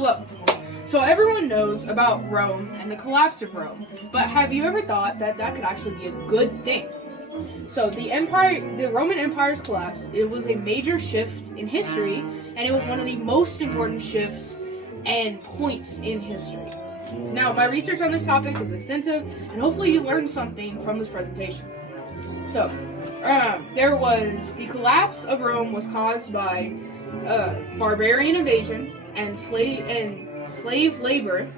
below. So everyone knows about Rome and the collapse of Rome, but have you ever thought that that could actually be a good thing? So the Roman Empire's collapse, it was a major shift in history, and it was one of the most important shifts and points in history. Now, my research on this topic is extensive, and hopefully you learned something from this presentation. So, there was the collapse of Rome was caused by barbarian invasion and slave labor,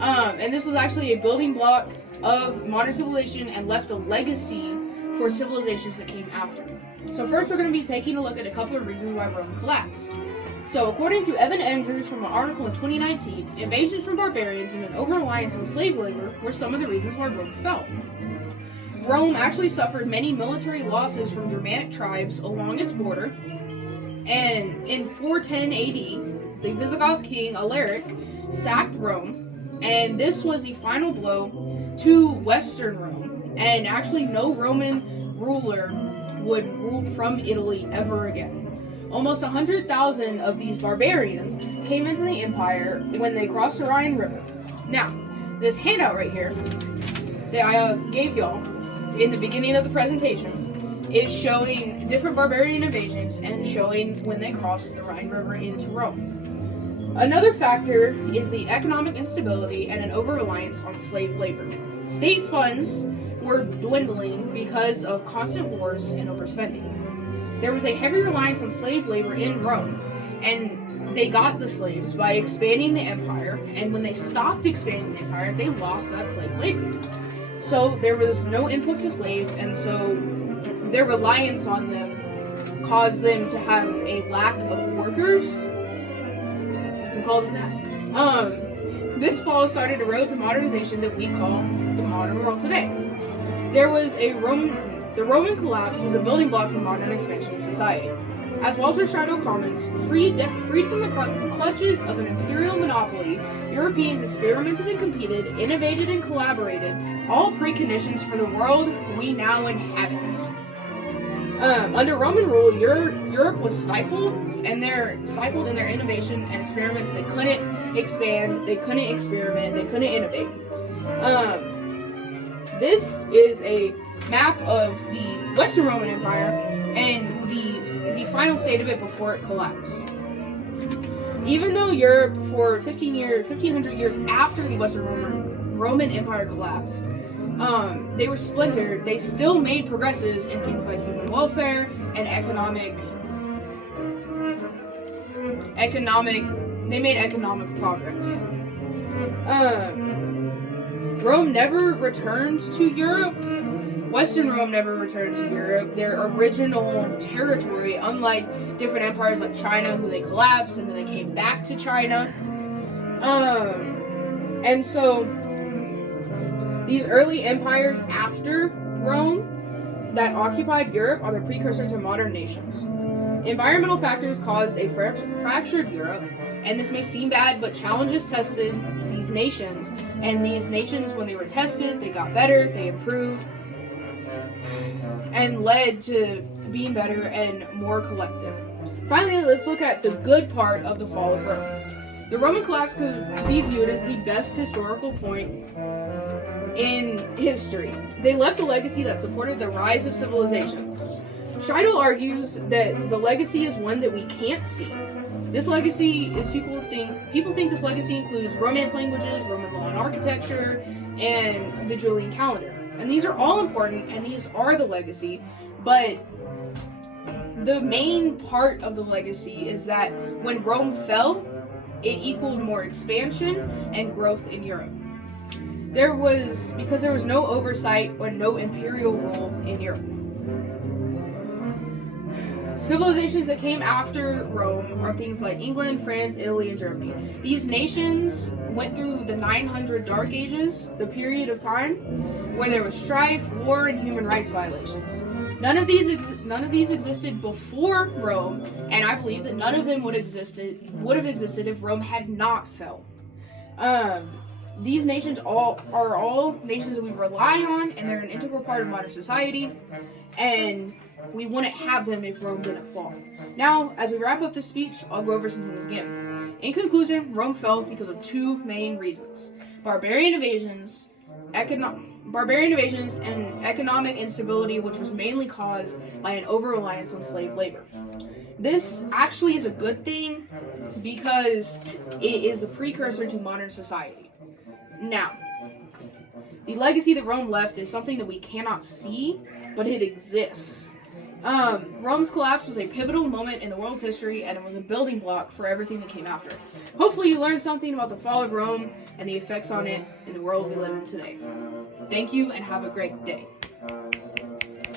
and this was actually a building block of modern civilization and left a legacy for civilizations that came after. So first we're going to be taking a look at a couple of reasons why Rome collapsed. So according to Evan Andrews from an article in 2019, invasions from barbarians and an over-reliance on slave labor were some of the reasons why Rome fell. Rome actually suffered many military losses from Germanic tribes along its border, and in 410 AD, the Visigoth king Alaric sacked Rome, and this was the final blow to Western Rome, and actually no Roman ruler would rule from Italy ever again. Almost 100,000 of these barbarians came into the empire when they crossed the Rhine River. Now, this handout right here that I gave y'all in the beginning of the presentation is showing different barbarian invasions and showing when they crossed the Rhine River into Rome. Another factor is the economic instability and an over-reliance on slave labor. State funds were dwindling because of constant wars and overspending. There was a heavy reliance on slave labor in Rome, and they got the slaves by expanding the empire, and when they stopped expanding the empire, they lost that slave labor. So there was no influx of slaves, and so their reliance on them caused them to have a lack of workers, if you can call them that. This fall started a road to modernization that we call the modern world today. The Roman collapse was a building block for modern expansion of society. As Walter Scheidel comments, freed from the clutches of an imperial monopoly, Europeans experimented and competed, innovated and collaborated, all preconditions for the world we now inhabit. Under Roman rule, Europe was stifled in their innovation and experiments. They couldn't expand, they couldn't experiment, they couldn't innovate. This is a map of the Western Roman Empire and the final state of it before it collapsed. Even though Europe, for 1500 years after the Western Roman Empire collapsed, they were splintered, they still made progresses in things like human welfare and they made economic progress. Rome never returned to Europe. Western Rome never returned to Europe, their original territory, unlike different empires like China, who they collapsed and then they came back to China. And so these early empires after Rome that occupied Europe are the precursor to modern nations. Environmental factors caused a fractured Europe, and this may seem bad, but challenges tested these nations, and these nations, when they were tested, they got better, they improved, and led to being better and more collective. Finally, let's look at the good part of the fall of Rome. The Roman collapse could be viewed as the best historical point in history. They left a legacy that supported the rise of civilizations. Scheidel argues that the legacy is one that we can't see. This legacy is people think this legacy includes Romance languages, Roman law and architecture, and the Julian calendar. And these are all important, and these are the legacy, but the main part of the legacy is that when Rome fell, it equaled more expansion and growth in Europe. Because there was no oversight or no imperial rule in Europe. Civilizations that came after Rome are things like England, France, Italy, and Germany. These nations went through the 900 Dark Ages, the period of time where there was strife, war, and human rights violations. None of these existed before Rome, and I believe that none of them would have existed if Rome had not fell. These nations are all nations that we rely on, and they're an integral part of modern society. And we wouldn't have them if Rome didn't fall. Now, as we wrap up this speech, I'll go over some things again. In conclusion, Rome fell because of two main reasons: barbarian invasions and economic instability, which was mainly caused by an over-reliance on slave labor. This actually is a good thing because it is a precursor to modern society. Now, the legacy that Rome left is something that we cannot see, but it exists. Rome's collapse was a pivotal moment in the world's history, and it was a building block for everything that came after. Hopefully you learned something about the fall of Rome and the effects on it in the world we live in today. Thank you, and have a great day.